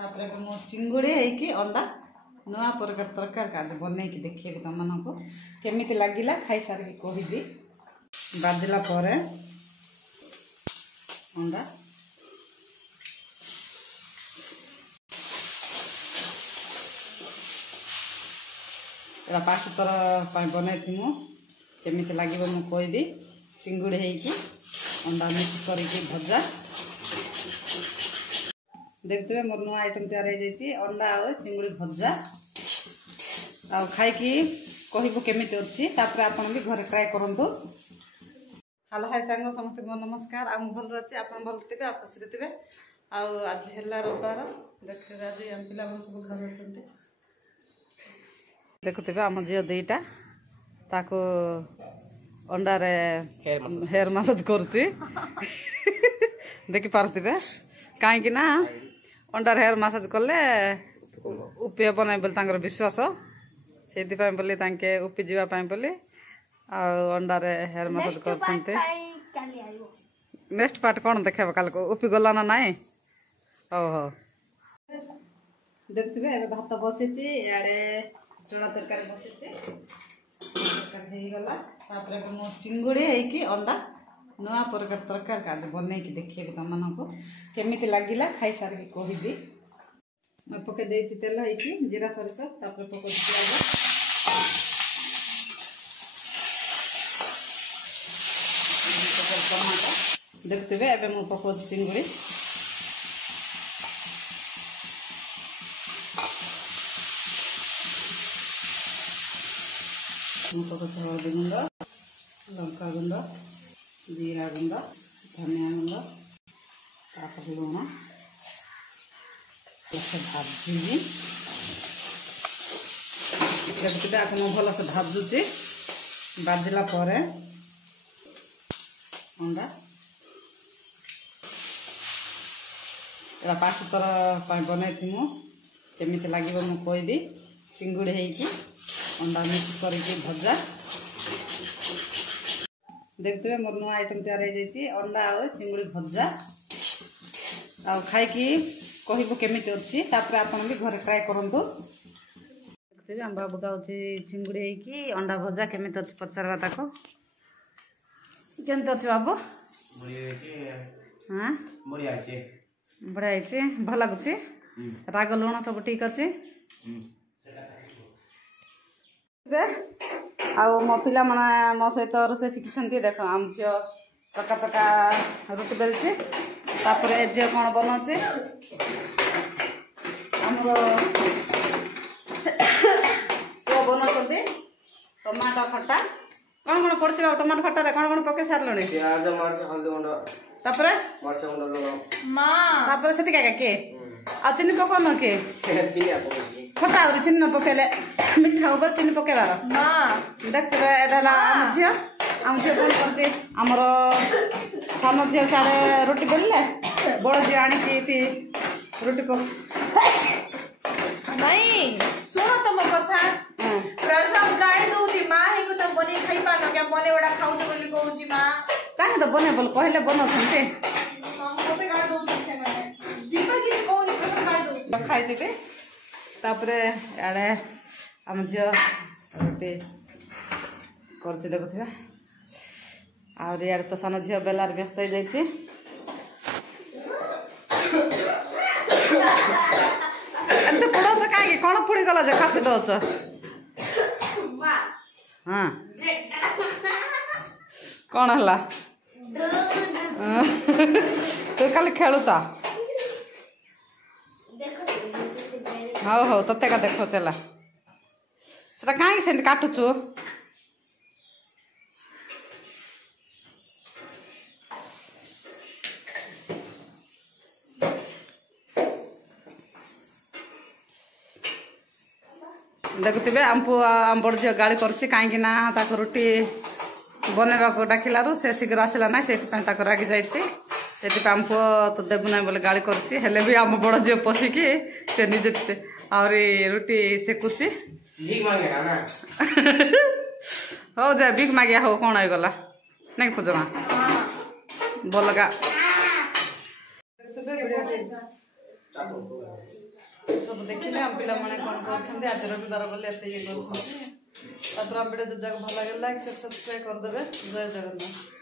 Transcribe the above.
तापर मो चिंगुड़ी है अंडा नुआ प्रकार तरकार काज बन देखिए तुम मानक केमी लगिला खाई सारिकी कहबी बाजिला अंडा एटा 5 थर बनई मुझे लगे मुझे कहबी चिंगुड़ी है अंडा मिक्स करके भजा देखते मोर नुआ आइटम तैयार हो अंडा और चिंगुड़ी भजा आ खाई कहबू केमी अच्छी आपन भी घरे ट्राए करूँ। हेलो हाय सांग समस्त नमस्कार आम भल अच्छे आप भल थे आप खुशी थे आज है रविवार देखते आज आम पिला सब घर अच्छे देखुवे आम झील दुईटा ताको अंडार हेयर मसाज करुच्ची देखी पारे कहीं ना अंडार हेयर मसाज कले उपी हे ना बोली विश्वास से बोली उपी जावाई बोली अंडार हेयर मसाज कर नेक्स्ट पार्ट कौन देखा काल को उपी गला ना नाई हो हो देखते भात बसी इे चूड़ा तरकारी बसी तरकारी गला मो चिंगुड़ी है अंडा नुआ प्रकार तरकार काज बन देखिए तुम मानक केमी लगिला खाई सारिकी कहबी मैं पकई देती तेल है जीरा सरिष पकड़ टमाटो देखते एवं मुझे पकड़ चिंगुड़ी पकड़ हल्दी गुंड लंका गुंड जीरा गुंड धनिया गुंड तापर लुण भाजी देखते आपको भल से भाजुची बाजिला अंडा एटा 5 थर बनई मुझे लगे मुझे कहबी चिंगुड़ी है अंडा मिक्स करके भजा देखते मोर नुआ आइटम तैयार हो अंडा और चिंगुड़ी भजा आ खाई कहबू केमी अच्छी आपन भी घरे ट्राए करूँ। देखते आम बाबू का चिंगुड़ी है अंडा भजा केमी अच्छी पचारवा ताको केमती अच्छे बाबू हाँ बढ़िया भल लगुच राग लुण सब ठीक अच्छे मो पिला मो सहित रोसे शिखी देख आम झील चका चका रुटी बेलचे तापर ए झील कौन बनाचे आमर पुआ बनाते टमाटो खटा कौन कौन पड़े बाबू टमाटो खटा कौन कौन पके सारे से किए आ चीनी पकौन किए खटा चीनी न पकेले मिठा ऊपर चीनी पकेबार देखते आम झील कौन कर आमर सान झील साढ़े रुटी बेलले बड़ झील आणिकी रुटी नहीं सुनो तुम कथा प्रसव गाड़ी दउची मां हे को तुम बने खाई पानो क्या बने बड़ा खाउ तो बोली कहउची मां काहे तो बने बोल कहले बनो छनते हम कोते गाड़ी दउची छे माने दीपा की कोनी प्रसव गाड़ी दउची खाई जेबे तापरे आड़े आम झील रुटी करछे देखुथिबा और यार तो सान झील बेलार व्यस्त हो जाइए एत पड़ोच कहीं कौन पुड़ी गला जे खासी दौच हाँ कौन है तू खाली खेलुता हाँ हो ते का देख चला से कहीं से काटुचु देखुवे आम बड़ झील गाड़ी कर कहीं रुटी बनवा को डाकिलु से शीघ्र आसला ना से रागी जाइए आम पु तो देवु ना बोले गाड़ी कर भी आम बड़ झील पशिकी से निजे आहरी रुटी सेकुची हो जा बिग मागिया हो कौन होगला नहीं पूजमा बोलगा सब देखिले हम पिला माने कोन करछन आज रविवार बोले एते ये करछन तापर हम वीडियो जग भल लगे लाइक सब्सक्राइब कर देबे जय जगन्नाथ।